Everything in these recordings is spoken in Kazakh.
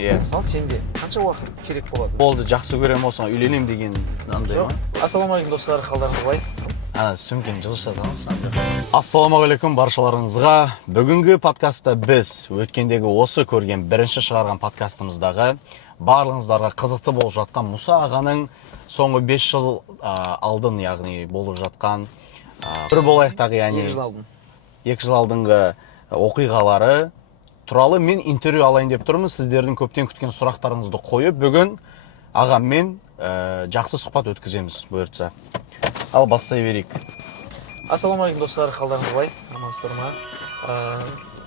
Мысалы сенде қанша уақыт керек болады? Болды, жақсы көремін осыған үйленем деген андай ма? Ассалаумағалейкум достар, қалдарыңыз қалай? Сөмкені жылышады Ассалаумағалейкум баршаларыңызға. Бүгінгі подкастта біз өткендегі осы көрген бірінші шығарған подкастымыздағы барлығыңыздарға қызықты болып жатқан Мұса ағаның соңғы 5 жыл алдын, яғни болып жатқан бір болайықтағы, яғни 2 жыл алдыңғы оқиғалары туралы мен интервью алайын деп тұрмын. Сіздердің көптен күткен сұрақтарыңызды қойып, бүгін ағаммен жақсы сұхбат өткіземіз, бұйыртса. Ал бастай берейік. Ассалаумағалейкум достар, қалдарыңыз қалай? Амансыздар ма?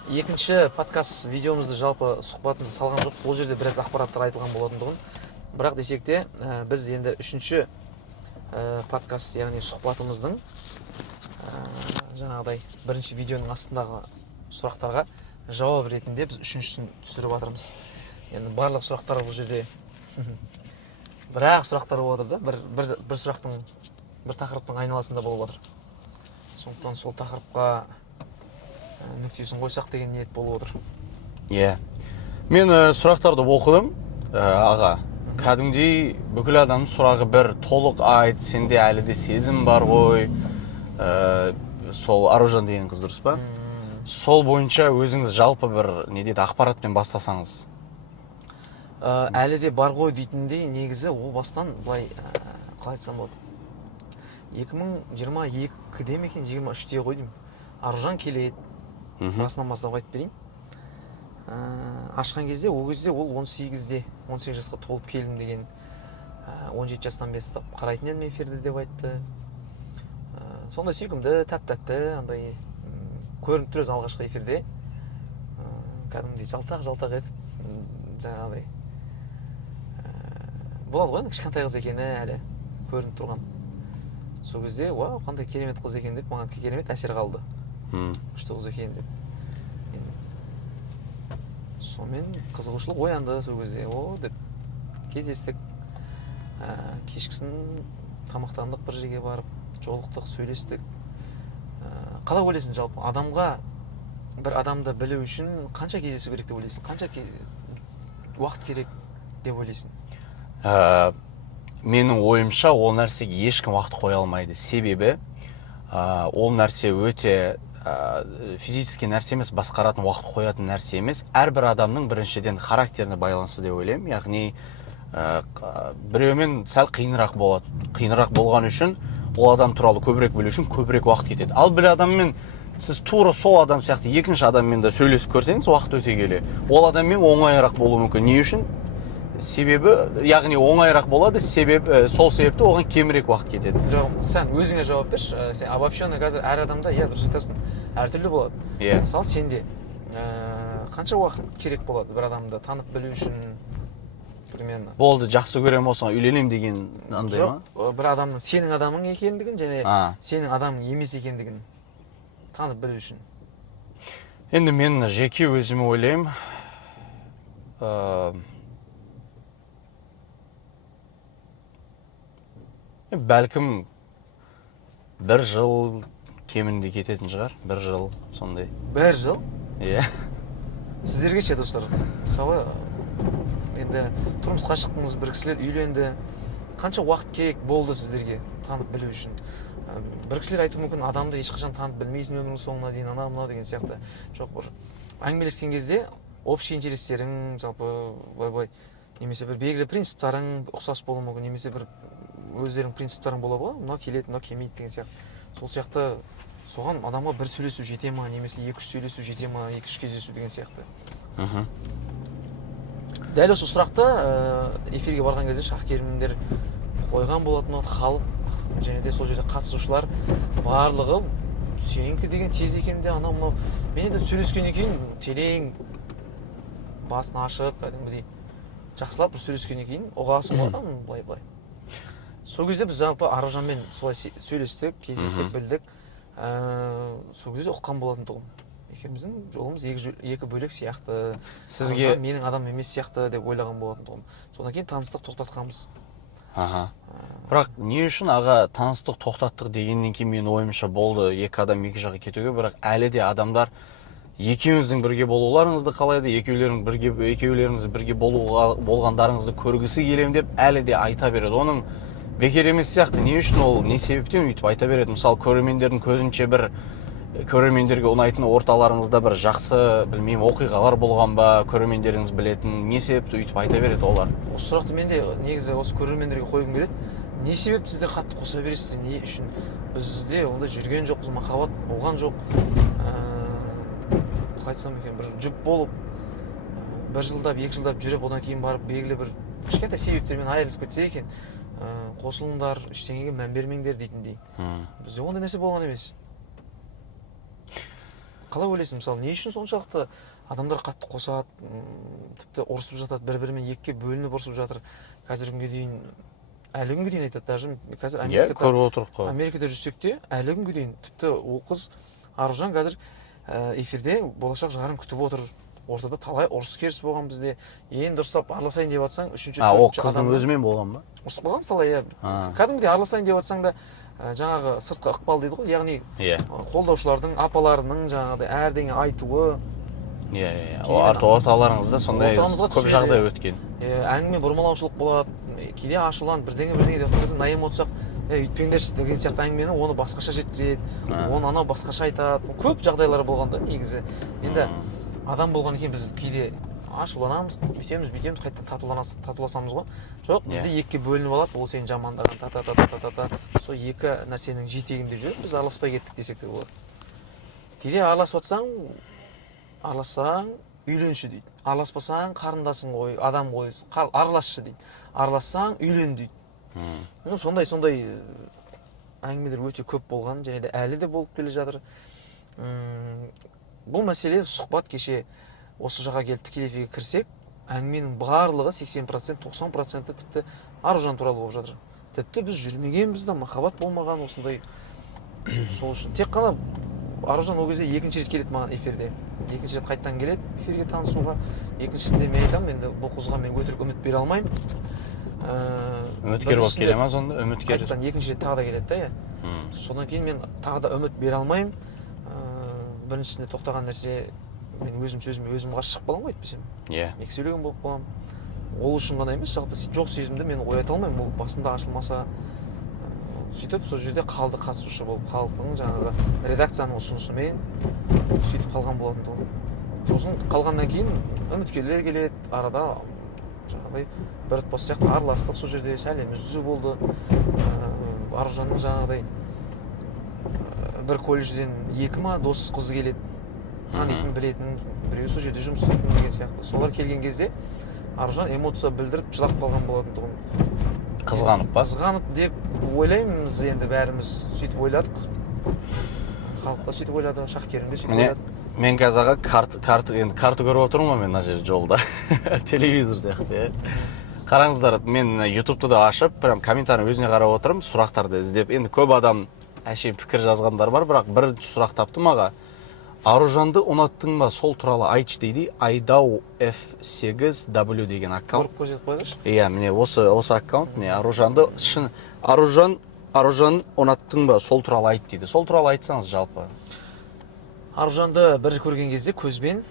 Екінші подкаст видеомызды жалпы сұхбатымызды салған жоқ. Ол жерде біраз ақпараттар айтылған болатын тұғын. Бірақ десек те, біз енді үшінші подкаст, яғни сұхбатымыздың жаңағыдай бірінші видеоның астындағы сұрақтарға жауап ретінде біз үшіншісін түсіріп жатырмыз. Енді барлық сұрақтар бұл жерде бірақ сұрақтар болып жатыр да, бір сұрақтың, бір тақырыптың айналасында болып жатыр. Сондықтан сол тақырыпқа нүктесін қойсақ деген ниет болып отыр. Мен сұрақтарды оқыдым, аға. Кәдімгідей бүкіл адамның сұрағы бір, толық айт, сенде әлі де сезім бар ғой. Сол Аружан деген қыз, дұрыс па? Сол бойынша өзіңіз жалпы бір не дейді, ақпаратпен бастасаңыз? Әлі де бар ғой дейтіндей, негізі ол бастан былай қалай айтсам болады. 2022-де ме екен, 23-те ғой деймін. Аружан келеді. Басынан бастап айтып берейін. Ашқан кезде, ол кезде ол 18 жасқа толып келдім деген, 17 жастан бастап қарайтын едім эфирді деп айтты. Сондай сүйкімді, тәп-тәтті, андай көрініп тұрыз алғашқы эфирде. Кәдімгідей жалтақ етіп, жаңағыдай. Болады ғой, кішкентай қыз екені әлі көрініп тұрған. Сол кезде, вау, қандай керемет қыз екен деп, маған керемет әсер қалды. Күшті қыз екен деп. Сонымен қызығушылық оянды сол кезде, деп кездестік. Кешкісін тамақтандық бір жерге барып, жолықтық, сөйлестік. Қалай ойлайсың жалпы? Бір адамды білу үшін қанша кездесу керек деп ойлайсың? Қанша уақыт керек деп ойлайсың? Менің ойымша ол нәрсеге ешкім уақыт қоя алмайды. Себебі ол нәрсе өте физически нәрсе емес, басқаратын уақыт қоятын нәрсе емес. Әрбір адамның біріншіден характеріне байланысты деп ойлаймын. Яғни біреумен сәл қиынырақ болады. Қиынырақ болған үшін ол адам туралы көбірек білу үшін көбірек уақыт кетеді. Ал бір адаммен сіз тура сол адам сияқты екінші адаммен де сөйлесіп көрсеңіз, уақыт өте келе ол адаммен оңайырақ болуы мүмкін. Не үшін? Себебі, яғни оңайырақ болады, сол себепті оған кемірек уақыт кетеді. Сен өзіңе жауап берші. Сен обобщенно қазір әр адамда, дұрыс айтасың, әртүрлі болады. Мысалы сенде қанша уақыт керек болады бір адамды танып білу үшін? Примерно. Болды, жақсы көремін осыған үйленем деген андай ма? Бір адамның сенің адамың екендігін және сенің адамың емес екендігін танып білу үшін. Енді мен жеке өзіме ойлаймын. Бәлкім 1 жыл кемінде кететін шығар, 1 жыл сондай. 1 жыл? Сіздерге ше достар, мысалы, енді тұрмысқа шықтыңыз, бір кісілер үйленді. Қанша уақыт керек болды сіздерге танып білу үшін? Бір кісілер айтуы мүмкін, адамды ешқашан танып білмейсің өмірің соңына дейін, анау деген сияқты. Жоқ, бір әңгімелескен кезде общий интерестерің, жалпы немесе бір белгілі принциптарың ұқсас болуы мүмкін, немесе бір өздерің принциптарың болады ғой, мынау келеді, мынау келмейді деген сияқты. Сол сияқты соған адамға бір сөйлесу жете ма, немесе 2-3 сөйлесу жете ма, 2-3 кездесу деген сияқты. Дәл осы сұрақты эфирге барған кезде шақкерімдер қойған болатын, халық және де сол жерде қатысушылар барлығы сенікі деген тез екенде, анау мен енді сөйлескеннен кейін терең басын ашып, кәдімгідей жақсылап бір сөйлескеннен кейін ұғасың ғой, былай. Сол кезде біз жалпы Аружанмен солай сөйлестік, кездестік, білдік. Сол кезде ұққан болатын тұғым. Екеуміздің жолымыз екі бөлек сияқты. Аружан менің адам емес сияқты деп ойлаған болатын тұғым. Содан кейін таныстық тоқтатқанбыз. Бірақ не үшін аға таныстық тоқтаттық дегеннен кейін менің ойымша болды, екі адам екі жаққа кетуге, бірақ әлі де адамдар екеуіңіздің бірге болуларыңызды қалайды, екеулеріңіз бірге болғандарыңызды көргісі келем деп әлі де айта береді. Оның бекер емес сияқты. Не үшін ол, не себептен өйтіп айта береді? Мысалы, көрермендердің көзінше бір көрермендерге ұнайтын орталарыңызда бір жақсы, білмеймін, оқиғалар болған ба, көрермендеріңіз білетін, не себепті өйтіп айта береді олар? Осы сұрақты мен де негізі осы көрермендерге қойғым келеді. Не себепті сіздер қатты қоса бересіздер? Не үшін? Бізде онда жүрген жоқпыз, махаббат болған жоқ. Қалай айтсам екен, бір жұп болып, бір жылдап, екі жылдап жүріп, одан кейін барып белгілі бір кішкентай себептермен айырылысып кетсе екен, қосылыңдар, ештеңеге мән бермеңдер дейтіндей. Бізде ондай нәрсе болған емес. Қалай ойлайсың, мысалы, не үшін соншалықты адамдар қатты қосады, тіпті ұрысып жатады, бір-бірімен екіге бөлініп ұрысып жатыр. Қазіргі күнге дейін, әлі күнге дейін айтады, даже қазір Америкада жүрсек те, әлі күнге дейін тіпті ол қыз Аружан қазір эфирде болашақ жарын күтіп отыр. Ортада талай ұрыс керіс болған бізде. Енді дұрыстап араласайын деп жатсаң, үшінші, төртінші қыздың өзімен болған ба? Ұрыс болған, мысалы, кәдімгідей араласайын деп жатсаң да, жаңағы сыртқы ықпал дейді ғой, яғни қолдаушылардың, апаларының жаңағыдай әрдеңе айтуы. Орталарыңызда сондай көп жағдай өткен. Әңгіме бұрмалаушылық болады, кейде ашуланып бірдеңе деп отырған кезде наим отырсақ, үйтпеңдерші деген сияқты әңгімені оны басқаша жеткізеді, оны анау басқаша айтады. Көп жағдайлар болған да негізі. Енді адам болған екен біз кейде ашуланамыз, бүйтеміз, қайттан татуласамыз ғой. Жоқ, бізде екіге бөлініп алады, ол сені жамандаған, та-та-та-та-та-та. Сол екі нәрсенің жетегінде жүріп, біз араласпай кеттік десек те болады. Кейде араласып жатсаң, аралассаң, үйленші дейді. Араласпасаң, қарындасың ғой, адам ғой, араласшы дейді. Аралассаң, үйлен дейді. Сондай әңгімелер өте көп болған, және де әлі де болып келе жатыр. Бұл мәселе сұхбат кеше осы жаққа келіп тікелей эфирге кірсек, әңгіменің барлығы 80%, 90% тіпті Аружан туралы болып жатыр. Тіпті біз жүрмегенбіз де, махаббат болмаған осындай. Сол үшін тек қана Аружан ол кезде екінші рет келеді маған эфирде. Екінші рет қайттан келеді эфирге танысуға. Екіншісінде мен айтамын, енді бұл қызға мен өтірік үміт бере алмаймын. Үміткер болып келе ма сонда? Үміткер. Қайттан екінші рет тағы да келеді да, Содан кейін мен тағы да үміт бере алмаймын. Біріншісінде тоқтаған нәрсе, мен өзім ғашық боламын ғой, айтпасам. Екі сөйлеген болып боламын. Ол үшін ғана емес, жалпы жоқ сезімді мен оята алмаймын. Ол басында ашылмаса, сөйтіп сол жерде қалды, қатысушы болып, халықтың жаңағы редакцияның ұсынысымен сөйтіп қалған болатын тұғын. Сосын қалғаннан кейін үміткерлер келеді, арада жаңағыдай бір отбасы сияқты араластық, сол жерде сәлем үзу болды. Аружанның жаңағыдай бір колледжден екі ма дос қыз келеді, танитын, білетін, біреу сол жерде жұмыс істейтін деген сияқты. Солар келген кезде Аружан эмоция білдіріп жылап қалған болатын тұғын. Қызғанып па? Қызғанып деп ойлаймыз, енді бәріміз сөйтіп ойладық. Халық та сөйтіп ойлады, Шахкерім де сөйтіп ойлады. Мен қазір карты көріп отырмын мен мына жерде жолда. Телевизор сияқты. Қараңыздар, мен ютубты да ашып, прям комментарий өзіне қарап отырмын, сұрақтарды іздеп. Енді көп адам әшейін пікір жазғандар бар, бірақ бірінші сұрақ таптым аға. Аружанды ұнаттың ба, сол туралы айтшы дейді. Айдау F8W деген аккаунт. Көріп көрсетіп қойғыш? Міне осы аккаунт, міне Аружанды Аружан ұнаттың ба, сол туралы айт дейді. Сол туралы айтсаңыз жалпы. Аружанды бір көрген кезде көзбен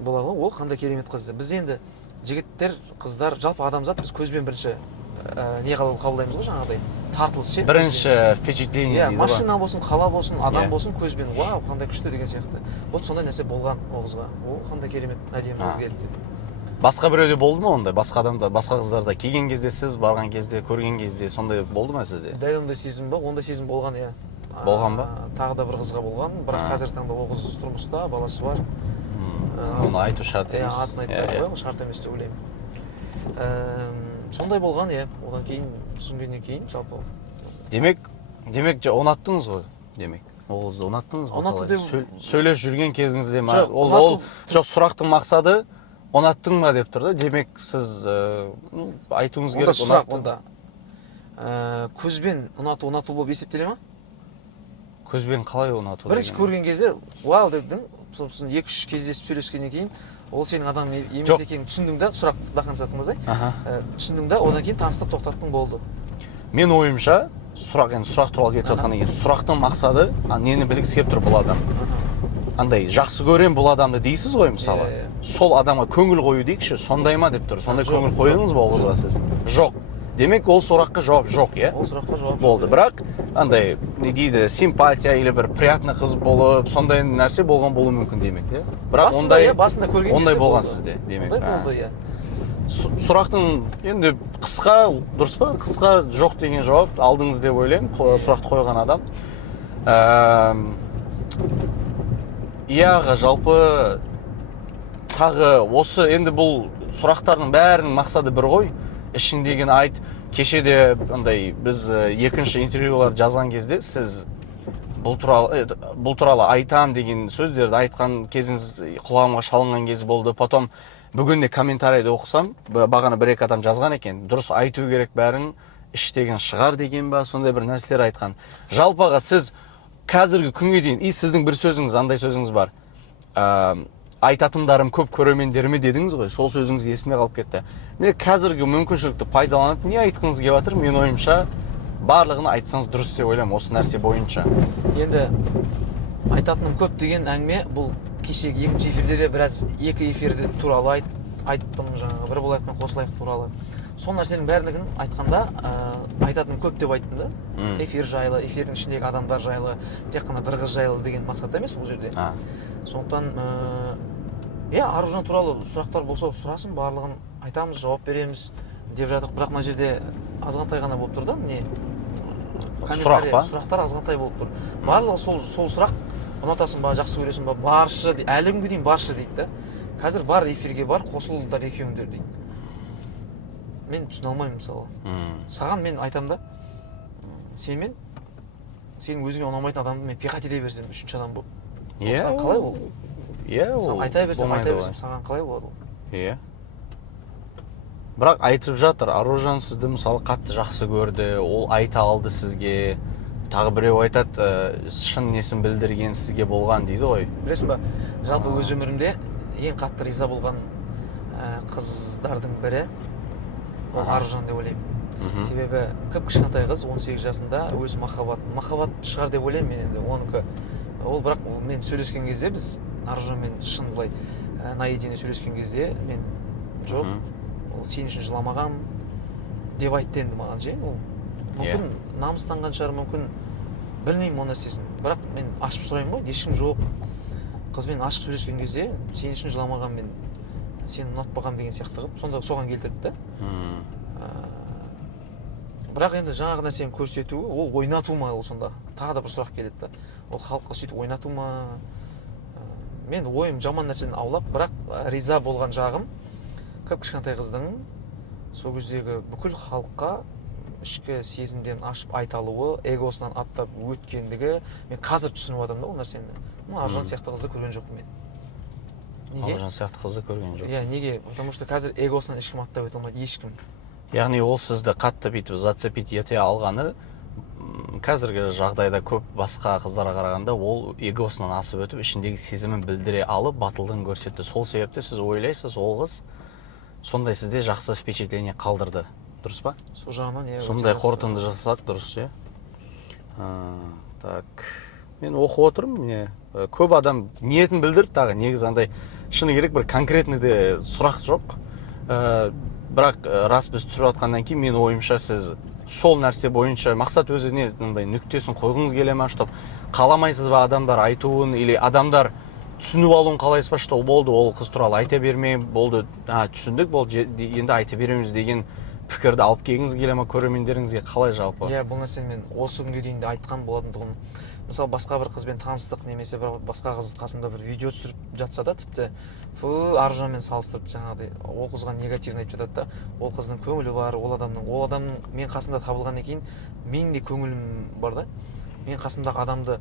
болады ғой, ол қандай керемет қыз. Біз енді жігіттер, қыздар, жалпы адамзат біз көзбен бірінші не қабылдаймыз ғой, жаңағыдай тартылыс ше. Бірінші впечатление дейді ғой. Машина болсын, қала болсын, адам болсын, көзбен, вау, қандай күшті деген сияқты. Вот сондай нәрсе болған ол қызға. Ол қандай керемет әдемі қыз келді деп. Басқа біреуде болды ма ондай? Басқа адамда, басқа қыздарда келген кезде, сіз барған кезде, көрген кезде сондай болды ма сізде? Дәл ондай сезім ба? Ондай сезім болған, Болған ба? Тағы да бір қызға болған, бірақ қазіргі таңда ол қыз тұрмыста, баласы бар. Оны айту шарт емес. Атын айтпай шарт емес деп ойлаймын. Сондай болған, одан кейін түсінгеннен кейін жалпы. Демек ұнаттыңыз ғой, демек. Ол қызды ұнаттыңыз ғой? Ұнатты деп сөйлесіп жүрген кезіңізде ма? Ол жоқ, сұрақтың мақсады ұнаттың ба деп тұр да. Демек сіз айтуыңыз керек. Онда сұрақ онда. Көзбен ұнату болып есептеле ма? Көзбен қалай ұнату? Бірінші көрген кезде вау дедің, сосын 2-3 кездесіп сөйлескеннен кейін ол сенің адам емес екенін түсіндің да, сұрақты даққан сәттіңіз, түсіндің да, одан кейін таныстық тоқтаттың болды. Мен ойымша, сұрақ туралы кетіп жатқаннан кейін, сұрақтың мақсады нені білгісі келіп тұр бұл адам. андай жақсы көрем бұл адамды дейсіз ғой мысалы. Сол адамға көңіл қою дейікші, сондай ма деп тұр. Сондай көңіл қойдыңыз ба ол қызға сіз? Жоқ. Демек ол сұраққа жауап жоқ, иә? Ол сұраққа жауап болды. Бірақ андай не дейді, симпатия или бір приятный қыз болып, сондай нәрсе болған болуы мүмкін демек, иә? Бірақ басында көрген ондай болған сізде, демек. Ондай болды, иә. Сұрақтың енді қысқа, дұрыс па? Қысқа жоқ деген жауап алдыңыз деп ойлаймын, сұрақты қойған адам. Яға жалпы тағы осы енді бұл сұрақтардың бәрінің мақсаты бір ғой. Ішіндеген айт, кешеде андай біз екінші интервьюлар жазған кезде сіз бұл туралы айтам деген сөздерді айтқан кезіңіз құлағымға шалынған кез болды. Потом бүгін де комментарийді оқысам, бағана бір-екі адам жазған екен. Дұрыс айту керек бәрін, іштеген шығар деген ба, сондай бір нәрселер айтқан. Жалпыға сіз қазіргі күнге дейін, сіздің бір сөзіңіз, андай сөзіңіз бар. Айтатындарым көп көрермендеріме дедіңіз ғой, сол сөзіңіз есіме қалып кетті. Мен қазіргі мүмкіншілікті пайдаланып, не айтқыңыз келіп жатыр? Мен ойымша барлығын айтсаңыз дұрыс деп ойлаймын осы нәрсе бойынша. Енді айтатыным көп деген әңгіме, бұл кешегі екінші эфирде біраз екі эфирде туралы айттым, жаңағы бір болайықпен қосылайық туралы. Сол нәрсенің бәрінігін айтқанда айтатыным көп деп айттым да. Эфир жайлы, эфирдің ішіндегі адамдар жайлы, тек қана бір қыз жайлы деген мақсат емес бұл жерде. Сондықтан Аружан туралы сұрақтар болса сұрасын, барлығын айтамыз, жауап береміз деп жатық. Бірақ мына жерде азғантай ғана болып тұр да, не? Сұрақ па? Сұрақтар азғантай болып тұр. Барлығы сол сұрақ, ұнатасың ба, жақсы көресің ба, баршы, әлі күнге дейін баршы дейді да. Қазір бар эфирге бар, қосылыңдар екеуіңдер дейді. Мен түсіне алмаймын мысалы. Саған мен айтам да, сенің өзіңе ұнамайтын адамды мен пиғат ете берсем, үшінші адам болып. Саған қалай ол? Айта берсем, саған қалай болады ол? Иә. Бірақ айтып жатыр, Аружан сізді мысалы қатты жақсы көрді, ол айта алды сізге. Тағы біреу айтады, шын несін білдірген сізге болған дейді ғой. Білесің ба, жалпы өз өмірімде ең қатты риза болған қыздардың бірі ол Аружан деп ойлаймын. Себебі кішкентай қыз 18 жасында өз махаббат шығар деп ойлаймын мен енді оныкі. Ол бірақ мен сөйлескен кезде біз Аружанмен шын былай наедине сөйлескен кезде мен жоқ, ол сен үшін жыламағам деп айтты енді маған ше. Ол мүмкін намыстанған шығар, мүмкін білмеймін ол нәрсесін. Бірақ мен ашып сұраймын ғой, ешкім жоқ. Қызбен ашық сөйлескен кезде сен үшін жыламағам, мен сені ұнатпағам деген сияқты қылып, сонда соған келтірді да. Бірақ енді жаңағы нәрсені көрсету, ол ойнату ма, ол сонда тағы да бір сұрақ келеді да. Ол халыққа сөйтіп ойнату ма? Мен ойым жаман нәрседен аулақ, бірақ риза болған жағым кішкентай қыздың сол кездегі бүкіл халыққа ішкі сезімден ашып айта алуы, эгосынан аттап өткендігі. Мен қазір түсініп жатырмын да ол нәрсені. Аружан сияқты қызды көрген жоқпын мен. Неге? Аружан сияқты қызды көрген жоқ. Иә, неге? Потому что қазір эгосынан ешкім аттап өте алмайды, ешкім. Яғни ол сізді қатты бүйтіп зацепить ете алғаны қазіргі жағдайда көп басқа қыздарға қарағанда ол эгосынан асып өтіп, ішіндегі сезімін білдіре алып, батылдығын көрсетті. Сол себепті сіз ойлайсыз, ол қыз сондай сізде жақсы впечатление қалдырды. Дұрыс па? Сол жағынан, иә. Сондай қорытынды жасасақ дұрыс, иә. Так. Мен оқып отырмын, көп адам ниетін білдіріп, тағы негізі андай шыны керек бір конкретный де сұрақ жоқ. Бірақ рас біз тұрып жатқаннан кейін мен ойымша сіз сол нәрсе бойынша мақсат өзіне нүктесін қойғыңыз келе ма, чтоб қаламайсыз ба адамдар айтуын, или адамдар түсініп алуын қалайсыз ба, что болды, ол қыз туралы айта бермей, болды, түсіндік, болды, енді айта береміз деген пікірді алып келгіңіз келе ма, көрермендеріңізге қалай жалпы? Иә, бұл нәрсені мен осы күнге дейін де айтқан болатындығым. Мысалы, басқа бір қызбен таныстық, немесе басқа қыз қасында бір видео түсіріп жатса да, тіпті Аружанмен салыстырып жаңағыдай ол қызға негативно айтып жатады да, ол қыздың көңілі бар, ол адамның мен қасында табылғаннан кейін менің де көңілім бар да. Мен қасымдағы адамды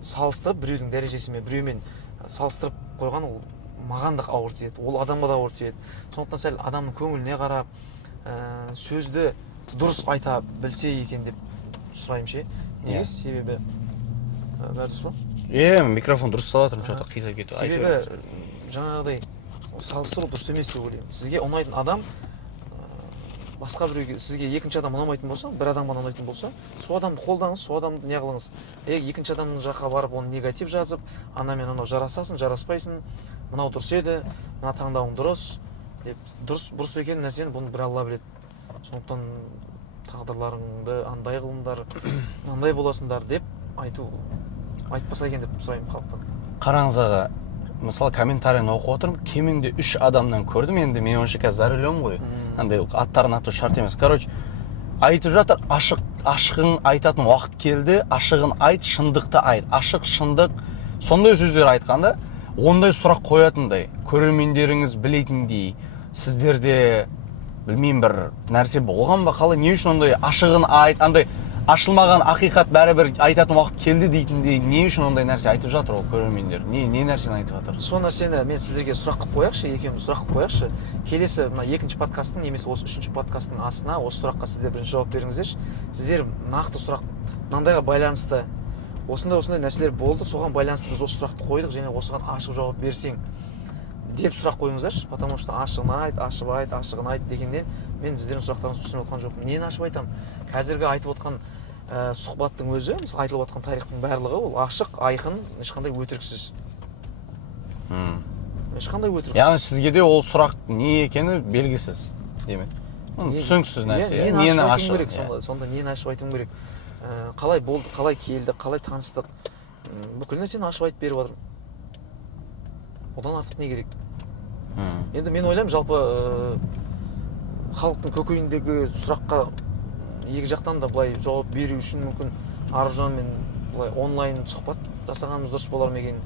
салыстырып, біреудің дәрежесімен біреумен салыстырып қойған, ол маған да ауыр тиеді, ол адамға да ауыр тиеді. Сондықтан сәл адамның көңіліне қарап, сөзді дұрыс айта білсе екен деп сұраймын ше. Неге? Себебі дұрыс па? Микрофон дұрыс салып жатырмын, что-то қисап кетті. Себебі жаңағыдай салыстыру дұрыс емес деп ойлаймын. Сізге ұнайтын адам басқа біреуге сізге екінші адам ұнамайтын болса, бір адамға ұнамайтын болса, сол адамды қолдаңыз, сол адамды не қылыңыз. Екінші адамның жаққа барып оны негатив жазып, анамен анау жарасасың, жараспайсың, мынау дұрыс еді, мына таңдауың дұрыс деп, бұрыс екен нәрсені бұны бір Алла біледі. Сондықтан тағдырларыңды андай қылыңдар, андай боласыңдар деп айтпаса екен деп сұраймын халықтан. Қараңыз аға, мысалы комментарийін оқып отырмын, кемінде 3 адамнан көрдім, енді мен онша қазір за рулем ғой. Андай аттарын ату шарт емес. Короче, айтып жатыр, ашығын айтатын уақыт келді, ашығын айт, шындықты айт. Ашық, шындық, сондай сөздер айтқанда, ондай сұрақ қоятындай, көрермендеріңіз білетіндей, сіздерде білмеймін бір нәрсе болған ба, қалай, не үшін ондай ашығын айт, андай ашылмаған ақиқат бәрібір айтатын уақыт келді дейтіндей, не үшін ондай нәрсе айтып жатыр ол көрермендер? Не нәрсені айтып жатыр? Сол нәрсені мен сіздерге сұрақ қылып қояқшы, екеуміз сұрақ қылып қояқшы. Келесі мына екінші подкасттың немесе осы үшінші подкасттың астына осы сұраққа сіздер бірінші жауап беріңіздерші. Сіздер нақты сұрақ мынандайға байланысты осындай нәрселер болды, соған байланысты біз осы сұрақты қойдық және осыған ашық жауап берсең деп сұрақ қойыңыздаршы, потому что ашығын айт дегеннен мен сіздердің сұрақтарыңызды түсініп отқан жоқпын. Нені ашып айтамын? Қазіргі айтып отқан сұхбаттың өзі, мысалы айтылып отқан тарихтың барлығы ол ашық, айқын, ешқандай өтіріксіз. Ешқандай өтіріксіз. Яғни сізге де ол сұрақ не екені белгісіз, демек. Түсініксіз нәрсе. Нені ашып айтуым керек, сонда нені ашып айтуым керек? Қалай болды, қалай келді, қалай таныстық? Бүкіл нәрсені ашып айтып беріп жатырмын. Одан артық не керек? Енді мен ойлаймын, жалпы халықтың көкейіндегі сұраққа екі жақтан да былай жауап беру үшін мүмкін Аружанмен былай онлайн сұхбат жасағанымыз дұрыс болар ма екен?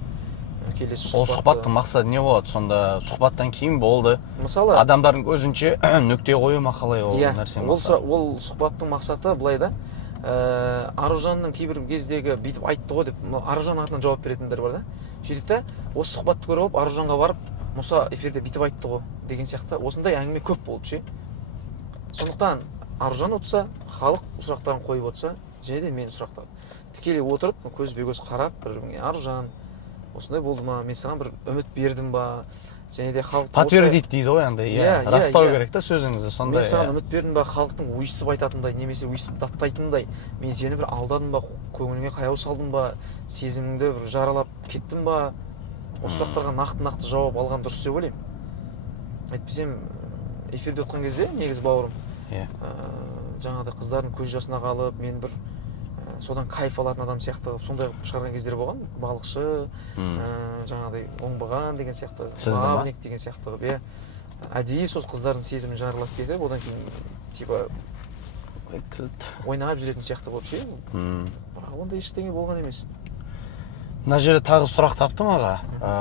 Келесі ол сұхбаттың мақсаты не болады? Сонда сұхбаттан кейін болды. Мысалы, адамдардың өзінше нүкте қою ма, қалай ол нәрсе мақсаты? Ол сұхбаттың мақсаты былай да, Аружанның кейбір кездегі бүйтіп айтты ғой деп, Аружан атынан жауап беретіндер бар да. Сөйтіп та осы сұхбатты көріп алып Аружанға барып, Мұса эфирде бүйтіп айтты ғой деген сияқты осындай әңгіме көп болды ше. Сондықтан Аружан отырса, халық сұрақтарын қойып отырса, және де мен сұрақтар тікелей отырып, көзбе-көз қарап, Аружан осындай болды ма, мен саған бір үміт бердім ба, және де халық подтвердить дейді ғой андай, растау керек та сөзіңізді, сондай. Мен саған үміт бердім ба, халықтың уйыстып айтатындай, немесе уйыстып даттайтындай, мен сені бір алдадым ба, көңіліңе қаяу салдым ба, сезіміңді бір жаралап кеттім ба, осы сұрақтарға нақты жауап алған дұрыс деп ойлаймын. Әйтпесем эфирде отқан кезде негізі бауырым, жаңағыдай қыздардың көз жасына қалып, мен бір содан кайф алатын адам сияқты қылып сондай қылып шығарған кездер болған, балықшы, жаңағыдай оңбаған деген сияқты, бабник деген сияқты қылып, әдейі сол қыздардың сезімін жарылап кетіп, одан кейін типа ойнап жүретін сияқты болып ше. Бірақ ондай ештеңе болған емес. Мына жерде тағы сұрақ таптым аға,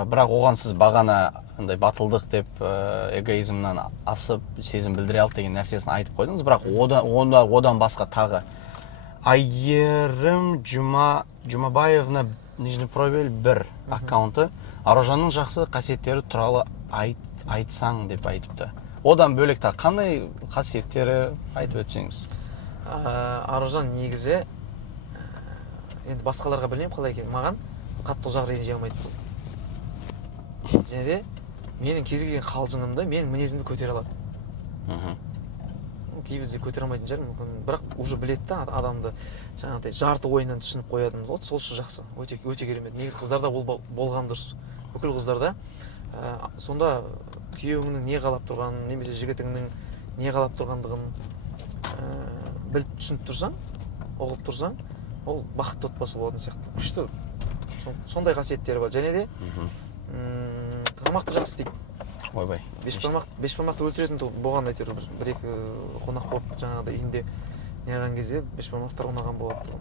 бірақ оған сіз бағана андай батылдық деп эгоизмнан асып сезім білдіре алды деген нәрсесін айтып қойдыңыз, бірақ одан басқа тағы Айгерім Жұмабаевна Нижний Провель 1 аккаунты Аружанның жақсы қасиеттері туралы айтсаң деп айтыпты. Одан бөлек та қандай қасиеттері айтып өтсеңіз? Аружан негізі енді басқаларға білмеймін қалай екен, маған қатты ұзақ ренжи алмайды бұл. Және де менің кез келген қалжыңымды менің мінезімді көтере алады. Кейбірде көтере алмайтын шығар мүмкін, бірақ уже біледі да адамды, жаңағыдай жарты ойынан түсініп қоятын. Вот сол жақсы, өте керемет. Негізі қыздарда болған дұрыс. Бүкіл қыздарда сонда күйеуіңнің не қалап тұрғанын, немесе жігітіңнің не қалап тұрғандығын біліп түсініп тұрсаң, ұғып тұрсаң, ол бақытты отбасы болатын сияқты. Күшті. Сондай қасиеттері бар. Және де тамақты жақсы істейді. Ойбай. Бешбармақты өлтіретін болған әйтеуір бір-екі қонақ болып жаңағыдай үйінде неғаған кезде бешбармақтар ұнаған болады.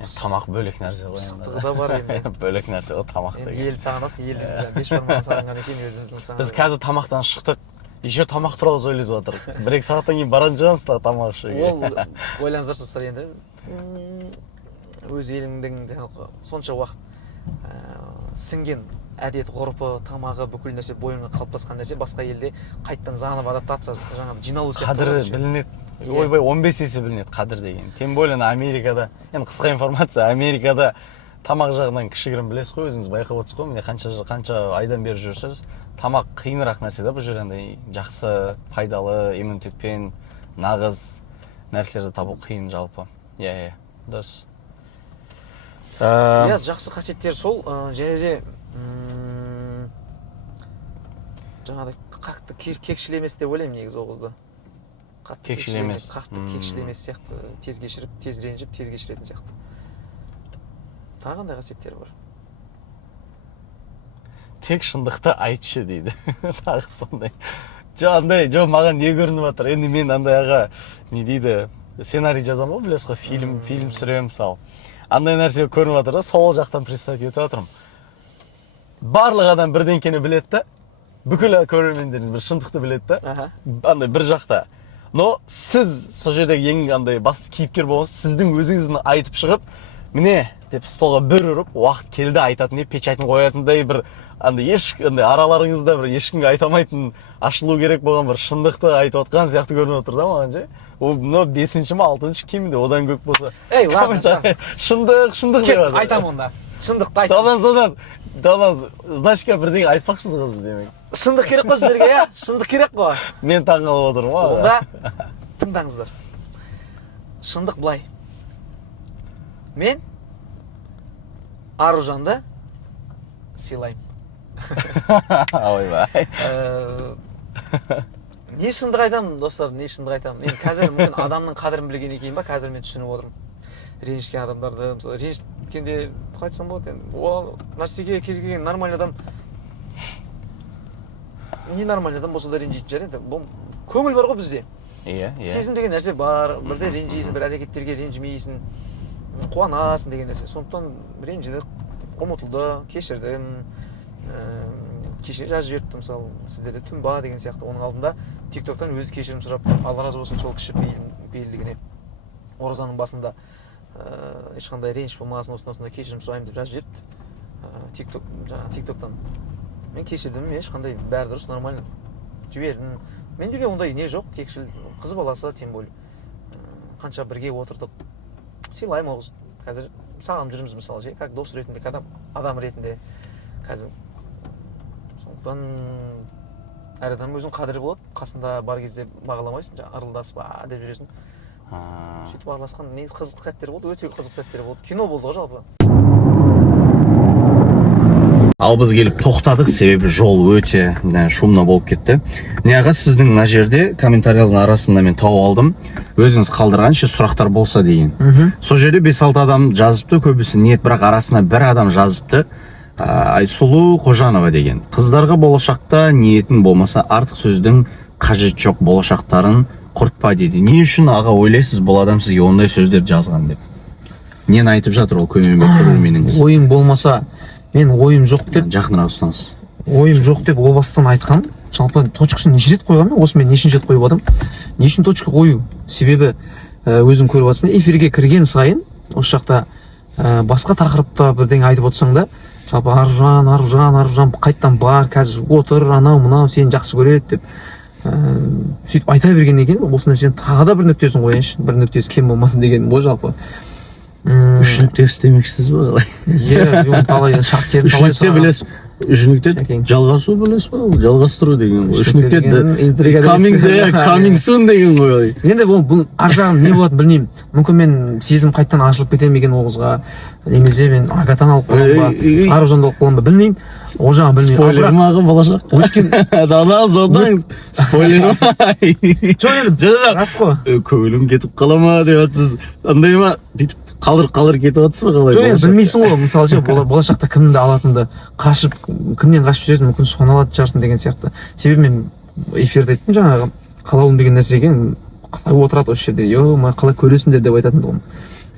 Тамақ бөлек нәрсе ғой енді. Сықтығы да бар енді. Бөлек нәрсе ғой тамақ деген. Елді сағынасың, елдің бешбармағын сағынған екен өзіміздің сағынған. Біз қазір тамақтан шықтық. Еще тамақ туралы сөйлесіп жатырмыз. Бір-екі сағаттан кейін баратын шығармыз тамақ ішуге. Ол ойлаңыздаршы сіздер енді өз еліңдің сонша уақыт сіңген әдет, ғұрпы, тамағы, бүкіл нәрсе бойыңа қалыптасқан нәрсе басқа елде қайттан заңып адаптация жаңағы жиналу сияқты. Қадірі білінеді. Ойбай 15 есе білінеді қадір деген. Тем более Америкада, енді қысқа информация, Америкада тамақ жағынан кішігірім білесіз ғой, өзіңіз байқап отырсыз ғой, міне қанша айдан бері жүрсіз, тамақ қиынырақ нәрсе да бұл жер, андай жақсы, пайдалы, иммунитетпен нағыз нәрселерді табу қиын жалпы. Иә, дұрыс. Иә, жақсы қасиеттер сол, және де жаңағыдай қатты кекшіл емес деп ойлаймын негізі ол қызды. Кекшіл емес. Қатты кекшіл емес сияқты, тез кешіріп, тез ренжіп, тез кешіретін сияқты. Тағы қандай қасиеттер бар? Тек шындықты айтшы дейді. Тағы сондай. Жоқ, маған не көрініп жатыр? Енді мен андай аға, не дейді, сценарий жазамын ғой, білесіз ғой, фильм түсіремін мысалы. Андай нәрсе көрініп жатыр да, сол жақтан представить етіп жатырмын. Барлық адам бірдеңкені біледі да, бүкіл көрермендеріңіз бір шындықты біледі да, андай бір жақта. Но сіз сол жердегі ең андай басты кейіпкер болғансыз, сіздің өзіңізді айтып шығып, міне деп столға бір ұрып, уақыт келді айтатын деп печатын қоятындай бір андай араларыңызда бір ешкімге айтамайтын ашылу керек болған бір шындықты айтып отқан сияқты көрініп отыр да маған ше. Ол 5-ші ме 6-шы кемінде одан көп болса. Ей, ладно, шындық деп жатыр. Айтам онда. Шындықты айтам. Далан, значка бірдеңе айтпақсыз қызы демек. Шындық керек қой сіздерге, иә? Шындық керек қой. Мен таңғалып отырмын ғой. Онда тыңдаңыздар. Шындық былай. Мен Аружанды сыйлаймын. Ойбай. Не шындық айтамын, достар, не шындық айтамын. Мен қазір мүмкін адамның қадірін білгеннен кейін ба, қазір мен түсініп отырмын. Ренжіскен адамдарды, мысалы, ренжіткенде қалай айтсам болады енді. Ол нәрсеге кез келген нормальный адам, не нормальный адам болса да ренжитін шығар енді. Бұл көңіл бар ғой бізде. Иә. Сезім деген нәрсе бар, бірде ренжисің, бір әрекеттерге ренжімейсің, қуанасың деген нәрсе. Сондықтан ренжідік, ұмытылды, кешірдім, кеше жазып жіберіпті мысалы сіздерде түн ба деген сияқты. Оның алдында тиктоктан өзі кешірім сұрап, Алла разы болсын сол кіші бейілдігіне оразаның басында ешқандай реніш болмасын, осындай кешірім сұраймын деп жазып жіберіпті тиктоктан. Мен кешірдім, ешқандай бәрі дұрыс, нормально жібердім. Менде де ондай не жоқ, кекшіл қыз баласы, тем более қанша бірге отырдық, сыйлаймын ол қыз. Қазір саған жүрміз мысалы ше, как дос ретінде, адам ретінде қазір. Сондықтан әр адам өзінің қадірі болады, қасында бар кезде бағаламайсың, арылдасып деп жүресің. Сөйтіп араласқан негізі қызық сәттер болды, өте қызық сәттер болды. Кино болды ғой жалпы. Ал біз келіп тоқтадық, себебі жол өте шумно болып кетті. Неға сіздің мына жерде комментариялардың арасында мен тауып алдым, өзіңіз қалдырғанша сұрақтар болса деген. Сол жерде 5-6 адам жазыпты, көбісі ниет, бірақ арасына бір адам жазыпты, Айсұлу Қожанова деген. Қыздарға болашақта ниетін болмаса артық сөздің қажет жоқ, болашақтарын құртпа дейді. Не үшін аға ойлайсыз бұл адам сізге ондай сөздер жазған деп? Нені айтып жатыр ол көрерменіңіз? Ойың болмаса, мен ойым жоқ деп, жақынырақ ұстаңыз. Ойым жоқ деп ол бастан айтқан. Жалпы точкасын неше рет қойғанмын, осы мен нешінші рет қойып адамын. Не үшін точка қою? Себебі өзің көріп жатсың, эфирге кірген сайын осы жақта басқа тақырыпта бірдеңе айтып отырсаң да, жалпы Аружан қайттан бар, қазір отыр, анау мынау сені жақсы көреді деп сөйтіп айта бергеннен кейін осы нәрсенің тағы да бір нүктесін қояйыншы, бір нүктесі кем болмасын деген ғой жалпы. 3 нүкте істемексіз ба қалай? Иә, талай шақ керін талай сұраған. 3 нүкте білесіз, 3 нүкте жалғасу білесіз ба? Жалғастыру деген ғой. 3 нүкте coming soon деген ғой. Енді бұл ар жағын не болатынын білмеймін. Мүмкін мен сезім қайттан ашылып кетемін екен ол қызға, немесе мен Агатан алып қаламын ба, Аружанды алып қаламын ба, білмеймін. Ол жағын білмеймін. Спойлер ма аға болашақ? Даңыз, спойлер ма? Жоқ енді, рас қой. Көңілім кетіп қала ма деп жатсыз, андай ма, бүйтіп қалыр кетіп жатсыз ба қалай? Жоқ енді білмейсің ғой, мысалы ше, болашақта кімді алатынды, қашып, кімнен қашып жүретін, мүмкін соны алатын шығарсың деген сияқты. Себебі мен эфирде айттым жаңағы, қалауым деген нәрсеге қалай отырады осы жерде, қалай көресіңдер деп айтатын тұғым.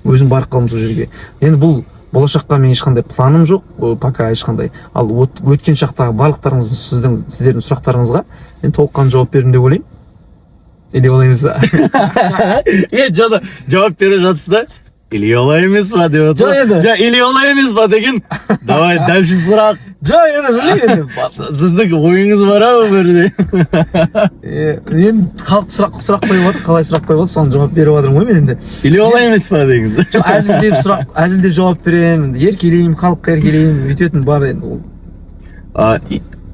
Өзім барып қалым сол жерге. Енді бұл болашаққа мен ешқандай планым жоқ, пока ешқандай. Ал өткен шақтағы барлықтарыңыздың сіздердің сұрақтарыңызға мен толыққан жауап бердім деп ойлаймын. Или олай емес па? Жауап бере жатсыз да? Или олай емес па деп отыр. Жоқ енді. Или олай емес па деген. Давай дальше сұрақ. жоқ енді білмеймін сіздің ойыңыз бар ау бірде. енді халық сұрақ қойып жатыр, қалай сұрақ қойып жатыр, соны жауап беріп жатырмын ғой мен енді. Или олай емес па дегіз? жоқ, әзілдеп жауап беремін, еркелеймін, халыққа еркелеймін, өйтетін бар енді.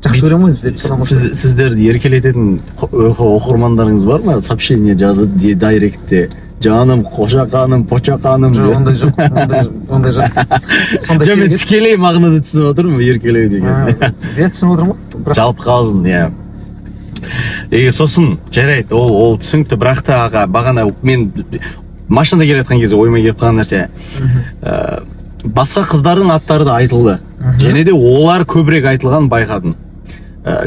Жақсы көремін ғой сіздерді. Сіздерді еркелететін оқырмандарыңыз бар ма? Сообщение жазып директте. Жаным, қошақаным, почақаным. Жоқ, ондай жоқ. Жоқ, мен тікелей мағынада түсініп отырмын, еркелеу деген. Иә, түсініп отырмын ғой. Жалпы қалжың, иә. Сосын, жарайды, ол түсінікті, бірақ та аға, бағана мен машинада келе жатқан кезде ойыма келіп қалған нәрсе. Басқа қыздардың аттары да айтылды. Және де олар көбірек айтылған байқадым.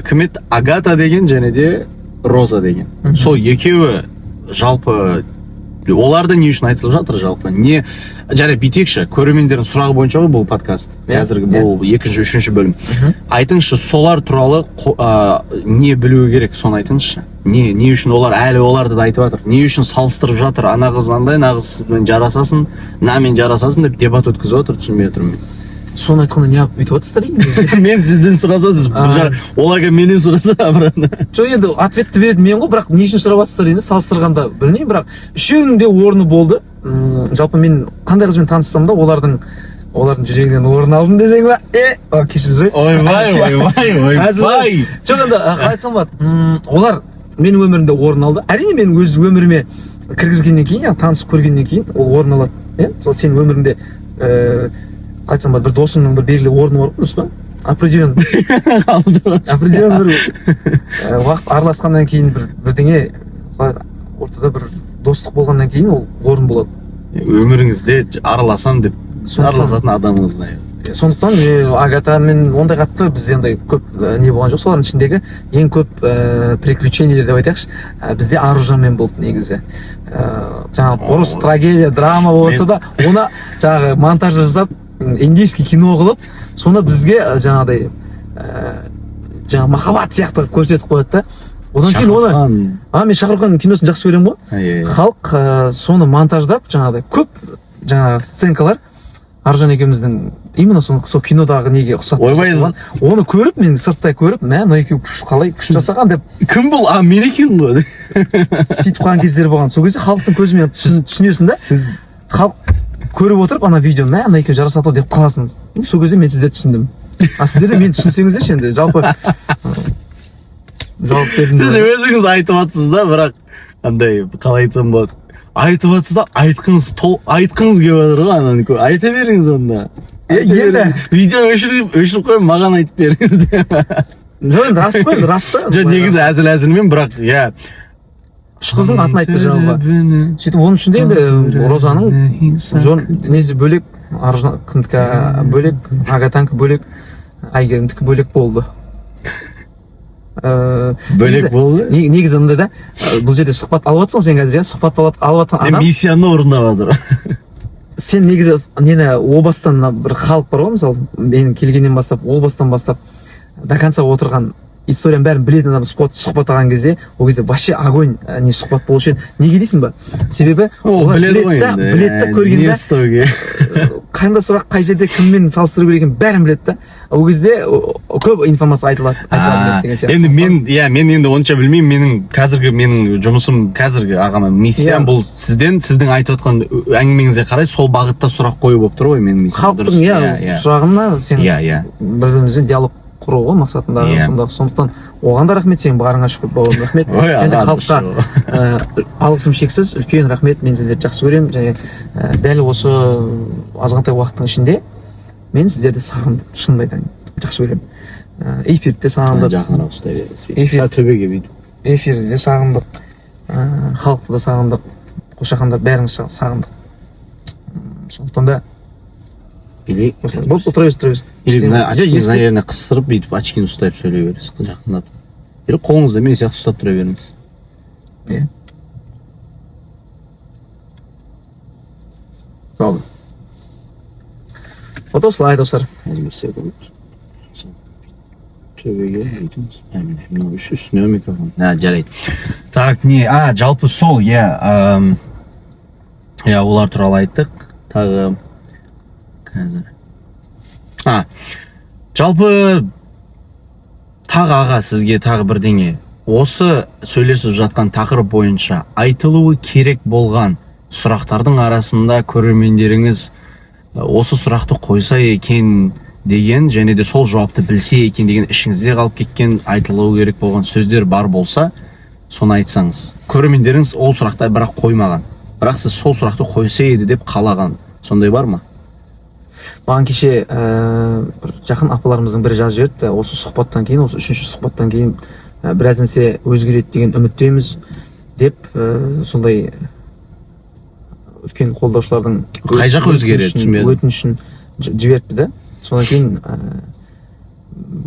Кім еді? Агата деген, және де Роза деген. Сол екеуі жалпы оларды не үшін айтылып жатыр жалпы? Не жарайды, бүйтейікші, көрермендердің сұрағы бойынша ғой бұл подкаст. Қазіргі бұл 2-3 бөлім. Айтыңызшы, солар туралы не білуі керек, соны айтыңызшы. Не үшін олар әлі оларды да айтып жатыр? Не үшін салыстырып жатыр? Ана қыз андай, ана қызмен жарасасын, мен жарасасын деп дебат өткізіп отыр, түсінбей отырмын мен. Соны айтқанда не айтып отырсыздар енді? Мен сізден сұрасам, сіз оларға менен сұраса обратно. Жоқ, енді ответті беретін мен ғой, бірақ не үшін сұрап жатсыздар енді салыстырғанда білмеймін, бірақ үшеуінің де орны болды. Жалпы мен қандай қызбен таныссам да олардың жүрегінен орын алдым десең ба? Кешіріңіз. Ойбай. Жоқ, енді қалай айтсам болады? Олар менің өмірімде орын алды. Әрине менің өз өміріме кіргізгеннен кейін, танысып көргеннен кейін ол орын алады. Мысалы сенің өміріңде айтсам болады, бір досыңның бір белгілі орны бар ғой, дұрыс па? Определенно бір уақыт араласқаннан кейін бірдеңе ортада бір достық болғаннан кейін ол орын болады. Өміріңізде араласам деп араласатын адамыңызда. Сондықтан Агатамен ондай қатты бізде ондай көп не болған жоқ. Солардың ішіндегі ең көп приключениялер деп айтайықшы, бізде Аружанмен болды негізі. Жаңағы ұрыс, трагедия, драма болса да, оны жаңағы монтаж жасап, индийский кино қылып, соны бізге жаңағыдай махаббат сияқты көрсетіп қояды да. Одан кейін оны мен Шахруханның киносын жақсы көремін ғой. Халық соны монтаждап жаңағыдай көп жаңағы сценкалар Аружан екеуміздің именно сол кинодағы неге ұқсатып қойған. Оны көріп, мен сырттай көріп, мына екеуі қалай күш жасаған деп. Кім бұл? Мен екен ғой. Сөйтіп қалған кездер болған. Сол кезде халықтың көзімен түсінесің да. Сіз халық көріп отырып, ана видео, ана екеуі жарасады деп қаласың. Сол кезде мен сіздерді түсіндім. Сіздер де мені түсінсеңіздерші енді, жалпы жауап бердім. Сіз өзіңіз айтып жатсыз да, бірақ андай қалай айтсам болады. Айтып жатсыз да, айтқыңыз келіп жатыр ғой, ананы айта беріңіз онда. Енді видео өшіріп қойып, маған айтып беріңіз деп. Жоқ, енді рас қой, рас та. Жоқ, негізі әзіл-әзілмен, бірақ үш қыздың атын айтты жаңағы. Сөйтіп оның ішінде енді Розаның несі бөлек, Аружан'дікі бөлек, Агатанікі бөлек, Әйгерімдікі бөлек болды. Бөлек болды? Негізі андай да, бұл жерде сұхбат алып жатсың сен қазір, сұхбат алып жатқан адам. Миссияны орындап жатыр. Сен негізі нені о бастан бір халық бар ғой, мысалы, менің келгеннен бастап, ол бастан бастап до конца отырған историяның бәрін білетін адам сұхбат алған кезде, ол кезде вообще огонь не сұхбат болушы еді. Неге дейсің ба? Себебі олар білетті көргенде қандай сұрақ, қай жерде кіммен салыстыру керек екенін бәрін білетті. Ол кезде көп информация айтылады деген сияқты. Енді мен енді онша білмеймін, менің жұмысым қазіргі ағама миссиям бұл сіздің айтып отқан әңгімеңізге қарай сол бағытта сұрақ қою болып тұр ғой менің миссиям. Халықтың сұрағына сен бір-бірімізбен диалог құру ғой мақсатындағы. Сондықтан оған да рахмет, сенің барыңа шүкір, бауырым рахмет. Енді халыққа алғысым шексіз, үлкен рахмет, мен сіздерді жақсы көремін, және дәл осы азғантай уақыттың ішінде мен сіздерді сағындым, шынымды айтайын, жақсы көремін. Эфирді де сағындық. Жақынырақ ұстай беріңіз. Төбеге бүйтіп. Эфирді де сағындық, халықты да сағындық, қошақандар бәріңіз сағындық. Сондықтан да болды, отыра беріңіз. Мына жеріне қыстырып бүйтіп очкині ұстайып сөйлей бересіз, жақындатып. Или қолыңызды мен сияқты ұстап тұра беріңіз. Болды. Вот осылай достар. Төбеге бүйтіңіз. Үстіне микрофон. Жарайды. Так, жалпы сол, олар туралы айттық. Тағы қазір Жалпы тағы аға сізге тағы бірдеңе. Осы сөйлесіп жатқан тақырып бойынша айтылуы керек болған сұрақтардың арасында көрермендеріңіз осы сұрақты қойса екен деген және де сол жауапты білсе екен деген ішіңізде қалып кеткен айтылуы керек болған сөздер бар болса, соны айтсаңыз. Көрермендеріңіз ол сұрақты бірақ қоймаған. Бірақ сіз сол сұрақты қойса еді деп қалаған. Сондай бар ма? Маған кеше бір жақын апаларымыздың бірі жазып жіберді. Осы сұхбаттан кейін, осы үшінші сұхбаттан кейін біраз нәрсе өзгереді деген үміттеміз деп сондай үлкен қолдаушылардың Қай жақ өзгереді түсінбедім. өтінішін жіберіпті да. Содан кейін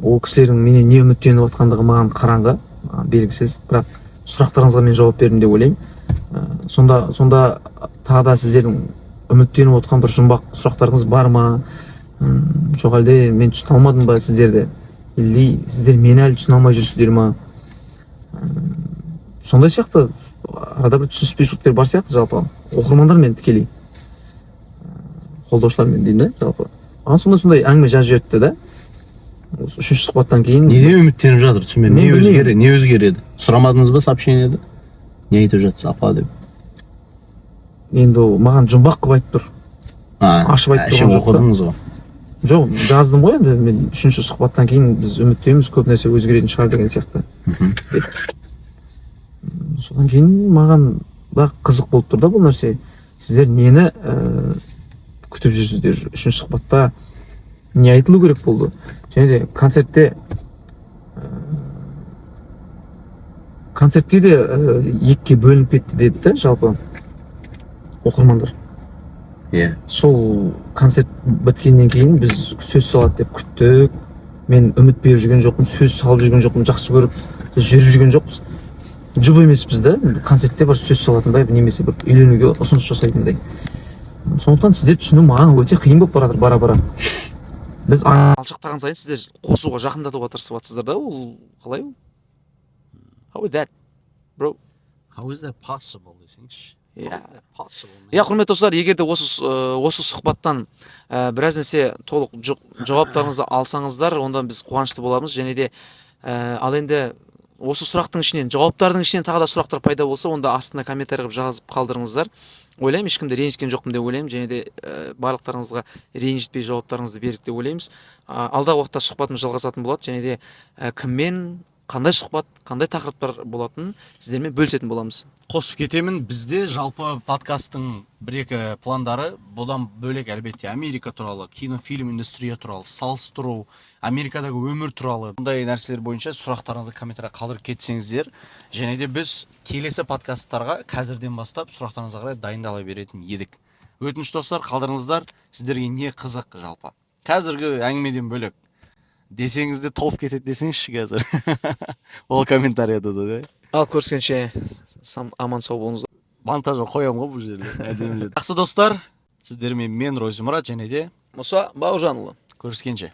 ол кісілердің менен не үміттеніп жатқандығы маған қараңғы, белгісіз. Бірақ сұрақтарыңызға мен жауап бердім деп ойлаймын. Сонда тағы да сіздердің үміттеніп отқан бір жұмбақ сұрақтарыңыз бар ма? Жоқ әлде мен түсіне алмадым ба сіздерді? Или сіздер мені әлі түсіне алмай жүрсіздер ма? Сондай сияқты арада бір түсініспеушіліктер бар сияқты жалпы. Оқырмандармен тікелей. Қолдаушылармен деймін да жалпы. Маған сондай әңгіме жазып жіберіпті да. Осы үшінші сұхбаттан кейін Неден үміттеніп жатыр түсінбедім. Не өзгереді? Сұрамадыңыз ба сообщениеде? Не айтып жатсыз апа деп? енді ол маған жұмбақ қылып айтып тұр. Ашып айтып тұрған жоқ. Оқыдыңыз ғой. Жоқ, жаздым ғой енді мен үшінші сұхбаттан кейін біз үміттеміз, көп нәрсе өзгеретін шығар деген сияқты. Содан кейін маған да қызық болып тұр да бұл нәрсе. Сіздер нені күтіп жүрсіздер? Үшінші сұхбатта не айтылу керек болды? Және де концертте де екіге бөлініп кетті деді да жалпы оқырмандар. Сол концерт біткеннен кейін біз сөз салады деп күттік. Мен үміт беріп жүрген жоқпын, сөз салып жүрген жоқпын, жақсы көріп біз жүріп жүрген жоқпыз. Жұп емеспіз да, концертте бір сөз салатындай, немесе бір үйленуге ұсыныс жасайтындай. Сондықтан сіздер түсіну маған өте қиын болып баратыр бара-бара. Біз алшақтаған сайын сіздер қосуға, жақындатуға тырысып жатсыздар да, ол қалай ол? How is that, bro? How is that possible десеңізші? Құрметті достар, егер де осы сұхбаттан біраз нәрсе толық жауаптарыңызды алсаңыздар, онда біз қуанышты боламыз. Және де ал енді осы сұрақтың ішінен, жауаптардың ішінен тағы да сұрақтар пайда болса, онда астына комментарий қылып жазып қалдырыңыздар. Ойлаймын, ешкімді ренжіткен жоқпын деп ойлаймын, және де барлықтарыңызға ренжітпей жауаптарыңызды бердік деп ойлаймыз. Алдағы уақытта сұхбатымыз жалғасатын болады, және де кіммен қандай сұхбат, қандай тақырыптар болатынын сіздермен бөлісетін боламыз. Қосып кетемін, бізде жалпы подкасттың бір-екі пландары, бұдан бөлек әлбетте Америка туралы, кинофильм индустрия туралы, салыстыру, Америкадағы өмір туралы бұндай нәрселер бойынша сұрақтарыңызды комментария қалдырып кетсеңіздер, және де біз келесі подкасттарға қазірден бастап сұрақтарыңызға қарай дайындала беретін едік. Өтініш достар, қалдырыңыздар, сіздерге не қызық жалпы. Қазіргі әңгімеден бөлек десеңізде толып кетеді десеңізші қазір. Ол комментарияда да. Ал көріскенше аман сау болыңыздар. Монтажға қоямын ғой бұл жерде. Жақсы достар, сіздермен мен Розимұрат және де Мұса Бауыржанұлы. Көріскенше.